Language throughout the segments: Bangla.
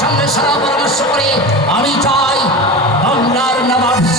সঙ্গে সারা পরামর্শ করে আমি চাই বাংলার নবাব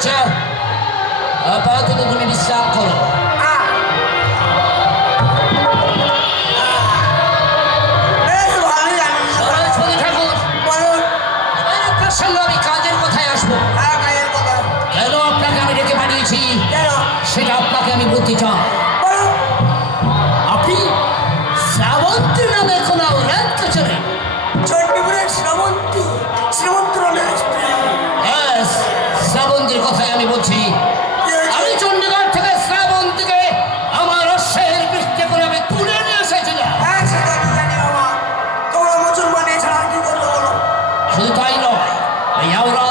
saja apa aku tu di disangkut?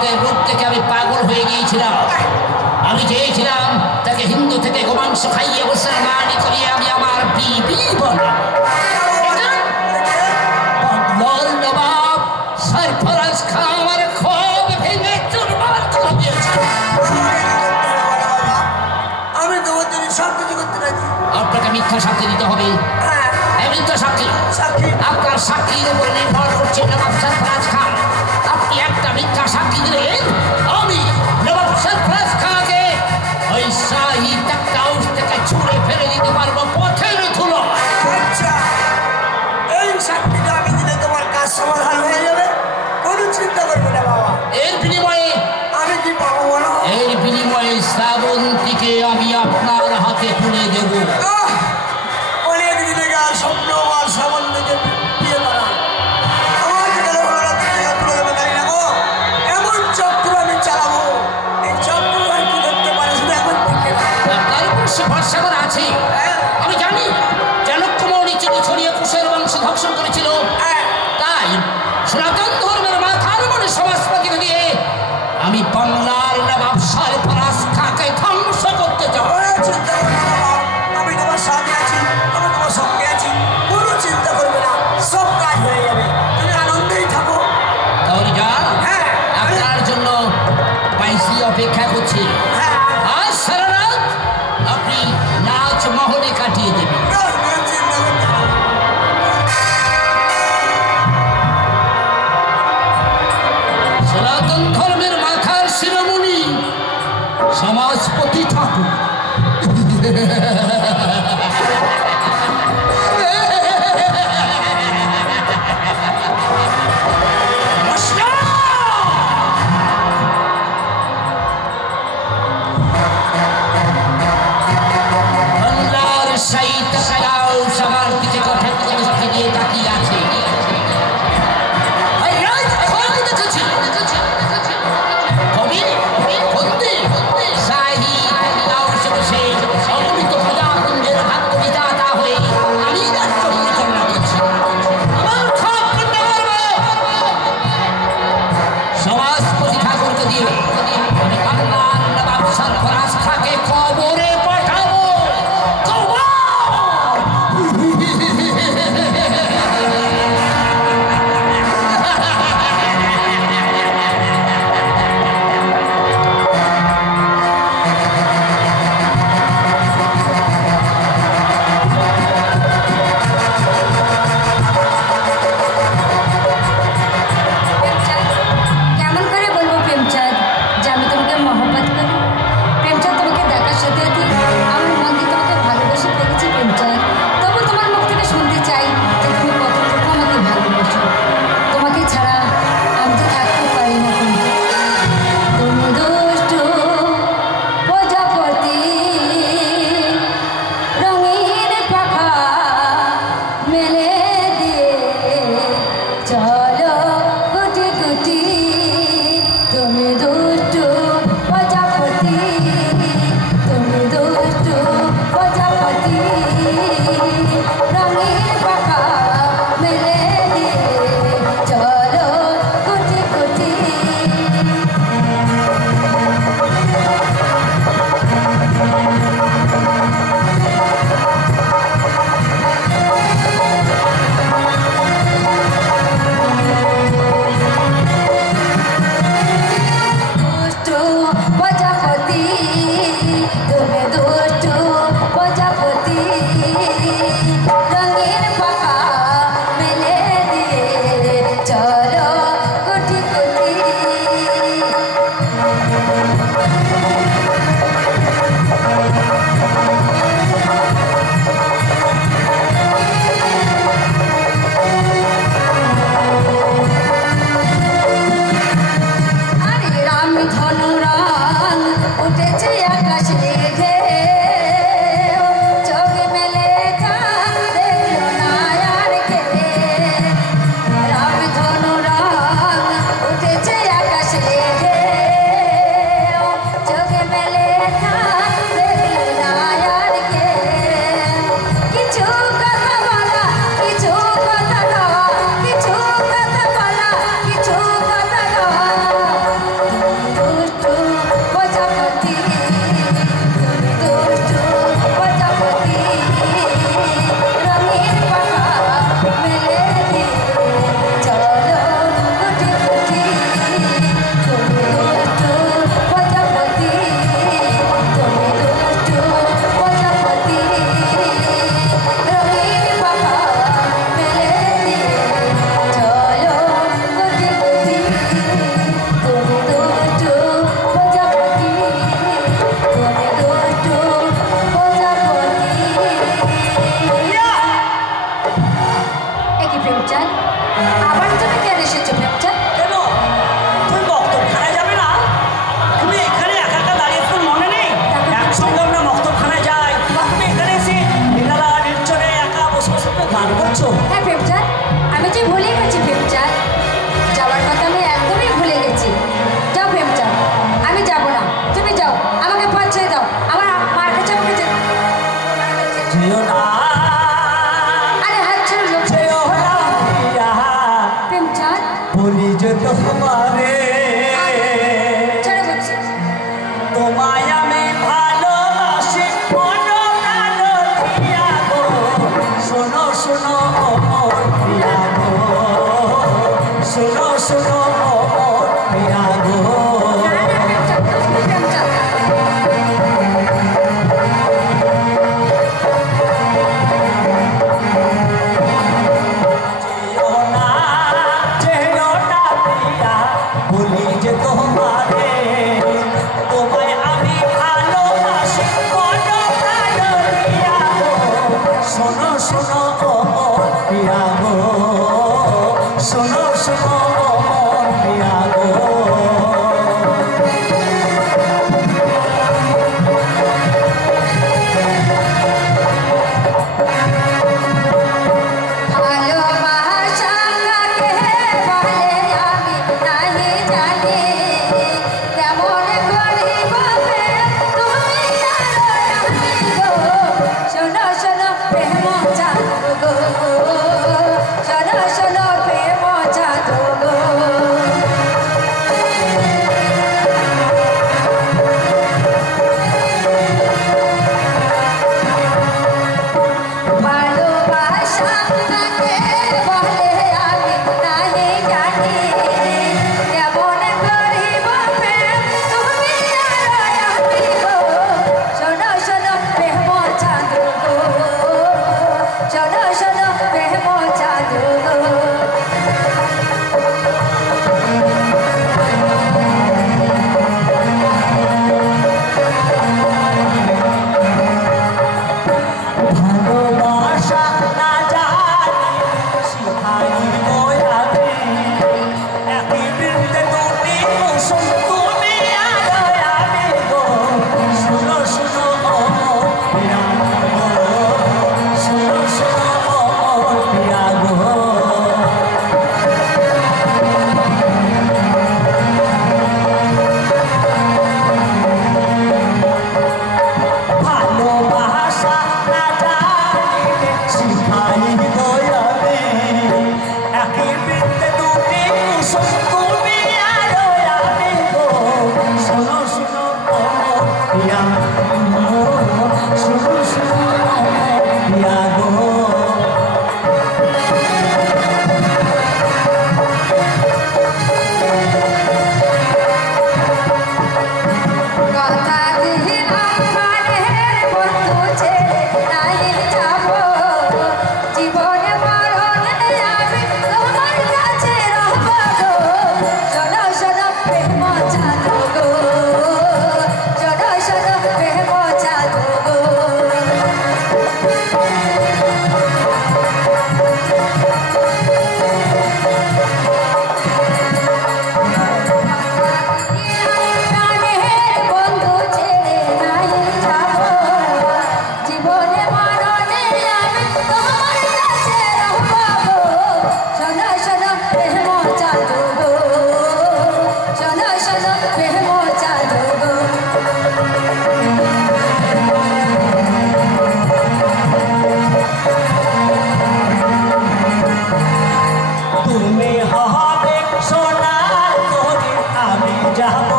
থেকে রূপ থেকে আমি পাগল হয়ে গিয়েছিলাম। আমি চেয়েছিলাম তাকে হিন্দু থেকে গোমাংস খাইয়ে মুসলমান করিয়ে আমি আমার বিবি সাক্ষী দিতে হবে। সাক্ষী আপনার সাক্ষীর উপরে নির্ভর করছে নবাব সরফরাজ খান। পারব। प्रेमचंद जो जे भोले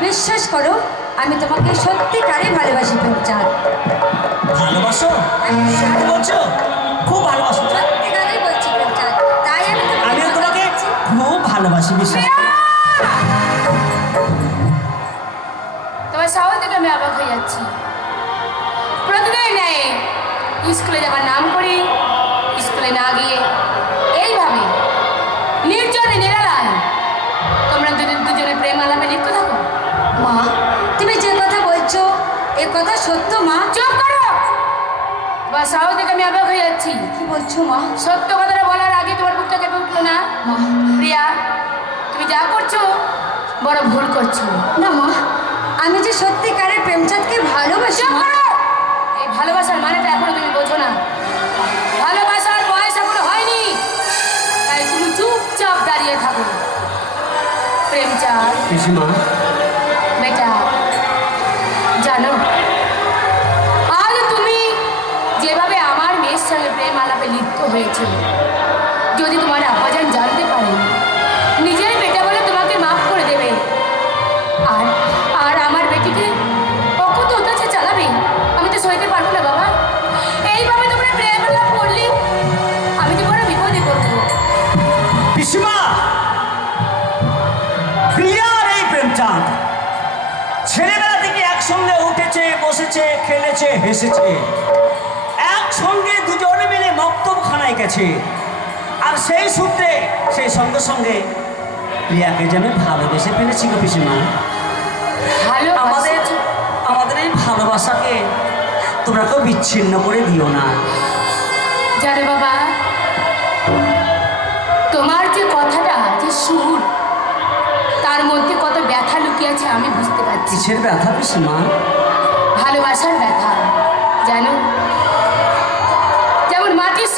বিশ্বাস করো আমি তোমাকে সত্যিকারে ভালোবাসি প্রেমচাঁদ ভালোবাসো? বলছো? খুব ভালোবাসো? সত্যিকারেই বলছি তাই আমি আমিও তোমাকে খুব ভালোবাসি বিশ্বাস। তোমার সাহস দেখে আমি অবাক হয়ে যাচ্ছি। প্রতিদিন নেয় স্কুলে যাবার নাম করি স্কুলে না গিয়ে এ কথা সত্য মা? চুপ করো! বা সাহস দেখে আমি অবাক হয়ে যাচ্ছি। কি বলছো মা? সত্য কথাটা বলার আগে তোমার বুকটা কেঁপে উঠল না? মা। প্রিয়া তুমি যা করছ বড় ভুল করছ। না মা। আমি যে সত্যিকারে প্রেমচাঁদকে ভালোবাসি এই ভালোবাসার মানেটা এখনও তুমি বোঝো না। ভালোবাসার বয়স এখনও হয়নি। তাই তুমি চুপচাপ দাঁড়িয়ে থাকো প্রেমচাঁদ। লিপ্ত হয়েছে যদি তোমার আব্বাজান জানতে পারে, নিজের বেটা বলে তোমাকে মাফ করে দেবে। আর আর আমার বেটিকে অকত অত্যাচার চালাবে? আমি তো সইতে পারব না, বাবা। এইভাবে তোমরা প্রেম আলাপ করলে আমি তো বড় বিপদে পড়ব। পিসিমা, প্রিয়ার এই প্রেমচাঁদ। ছেলেবেলা থেকে একসঙ্গে উঠেছে, বসেছে, খেলেছে, হেসেছে। একসঙ্গে দুজনে মিলে মক্তবখানায় গেছে। আর সেই সূত্রে সেই সঙ্গে সঙ্গে প্রিয়াকে যেন ভালোবেসে ফেলেছি গো পিসিমা। আমাদের আমাদের এই ভালোবাসাকে তোমরা কেউ বিচ্ছিন্ন করে দিও না। জানে বাবা। তোমার যে কথাটা যে সুর তার মধ্যে কত ব্যথা লুকিয়ে আছে আমি বুঝতে পারছি। কিসের ব্যথা পিসিমা? ভালোবাসার ব্যথা জানো?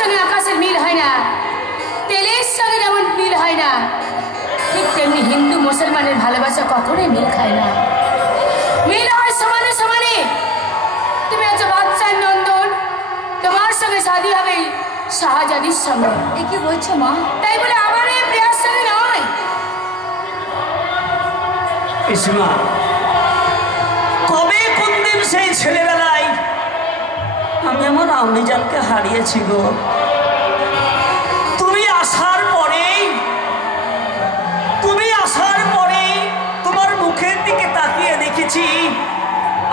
সঙ্গে আকাশের মিল হয় না। তেলের সঙ্গে যেমন মিল হয় না। ঠিক তেমনি হিন্দু মুসলমানের ভালোবাসা কখনোই মিল খায় না। মিল হয় সমানে সমানে। তুমি হচ্ছে বাচ্চার নন্দন। তোমার সঙ্গে শাদি হবে শাহজাদির সঙ্গে। এ কি বলছো মা? তাই বলে আমার এই প্রিয়ার সঙ্গে নয়। কবে কোন দিন সেই ছেলেবেলায় আমি আমার আম্মিজানকে হারিয়েছি গো? দেখেছি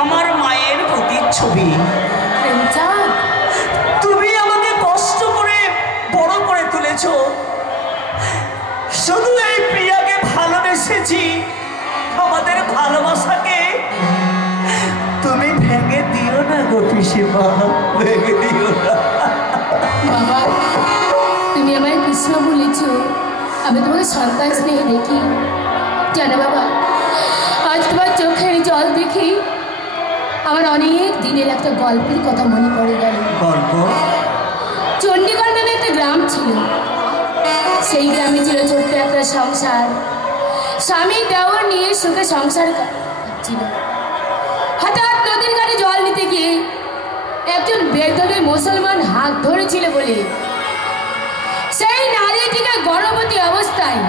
আমার মায়ের প্রতিচ্ছবি। তুমি আমাকে কষ্ট করে বড় করে তুলেছ। শুধু এই প্রিয়াকে ভালোবেসেছি আমাদের ভালোবাসাকে। তুমি ভেঙে দিও না গো পিসিমা ভেঙে দিও না। বাবা তুমি আমায় কৃষ্ণ বলেছ। আমি তোমাকে সন্তান স্নেহে দেখি। জানো বাবা আজ তোমার চোখের জল দেখি আমার অনেক দিনের একটা গল্পের কথা মনে পড়ে গেল। গল্প? চণ্ডীগড় নামে একটা গ্রাম ছিল। সেই গ্রামে ছিল ছোট্ট একটা সংসার। স্বামী দেওয়ার নিয়ে সুখে সংসার ছিল হঠাৎ নদীর ঘাটে জল নিতে গিয়ে একজন বেদনের মুসলমান হাত ধরেছিল বলে। সেই নারীটিকে গর্ভবতী অবস্থায়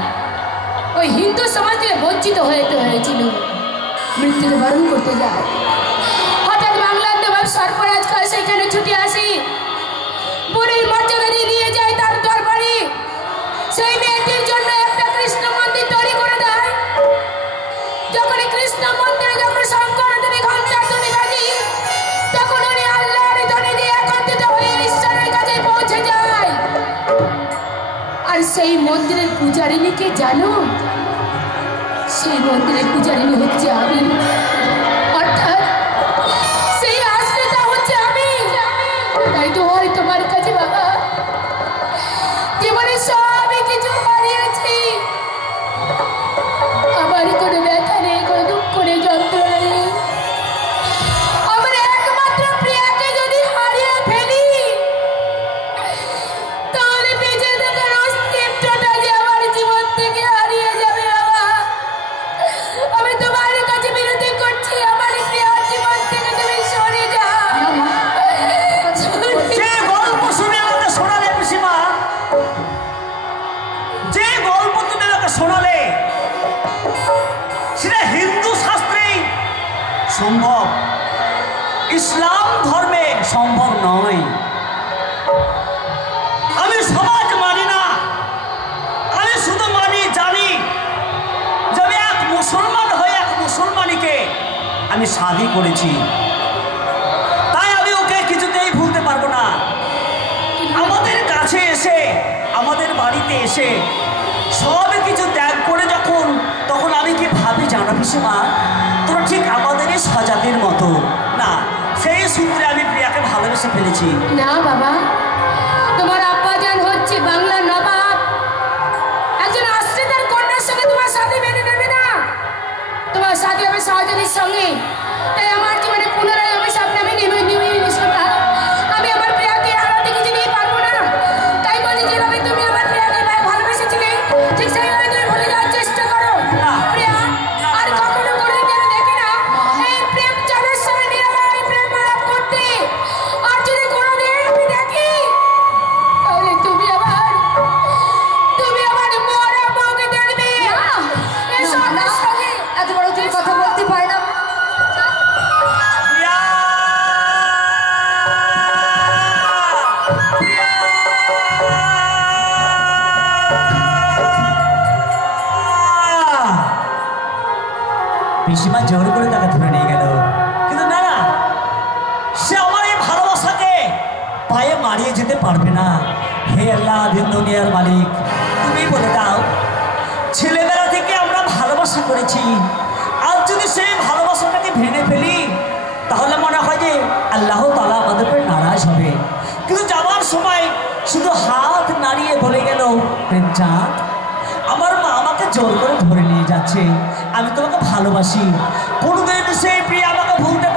ওই হিন্দু সমাজ থেকে বঞ্চিত হয়ে হয়েছিল। মৃত্যুকে বরণ করতে যায়। হঠাৎ বাংলার নবাব সরফরাজ খান সেখানে ছুটে আসি। বুড়ির মর্যাদা নিয়ে যায় তার দরবারে। সেই মেয়েটির জন্য একটা কৃষ্ণ মন্দির তৈরি করে দেয়। যখন কৃষ্ণ মন্দিরে যখন শঙ্কর দেবী ঘণ্টার আর সেই মন্দিরের পূজারিনীকে জানো? সেই মন্দিরের পূজারিনী হচ্ছে আমি আমি শাদি করেছি। তাই আমি ওকে কিছুতেই ভুলতে পারব না। আমাদের কাছে এসে, আমাদের বাড়িতে এসে সব কিছু ত্যাগ করে যখন, তখন আমি কি ভাবি জানা পিসিমা? তোরা ঠিক আমাদেরই সজাতির মতো। না, সেই সূত্রে আমি প্রিয়াকে ভালোবেসে ফেলেছি। না বাবা, তোমার আব্বাজান হচ্ছে বাংলার নবাব। তোমার সাথে হবে সহযোগীর সঙ্গে দুনিয়ার মালিক। তুমি বলে দাও, ছেলেবেলা থেকে আমরা ভালোবাসা করেছি। আজ যদি সেই ভালোবাসাটাকে ভেঙে ফেলি, তাহলে মনে হয় যে আল্লাহ তালা আমাদের উপরে নারাজ হবে। কিন্তু যাওয়ার সময় শুধু হাত নাড়িয়ে বলে গেল চাঁদ, আমার মা আমাকে জোর করে ধরে নিয়ে যাচ্ছে। আমি তোমাকে ভালোবাসি। কোনোদিন সেই প্রিয়া আমাকে ভুলতে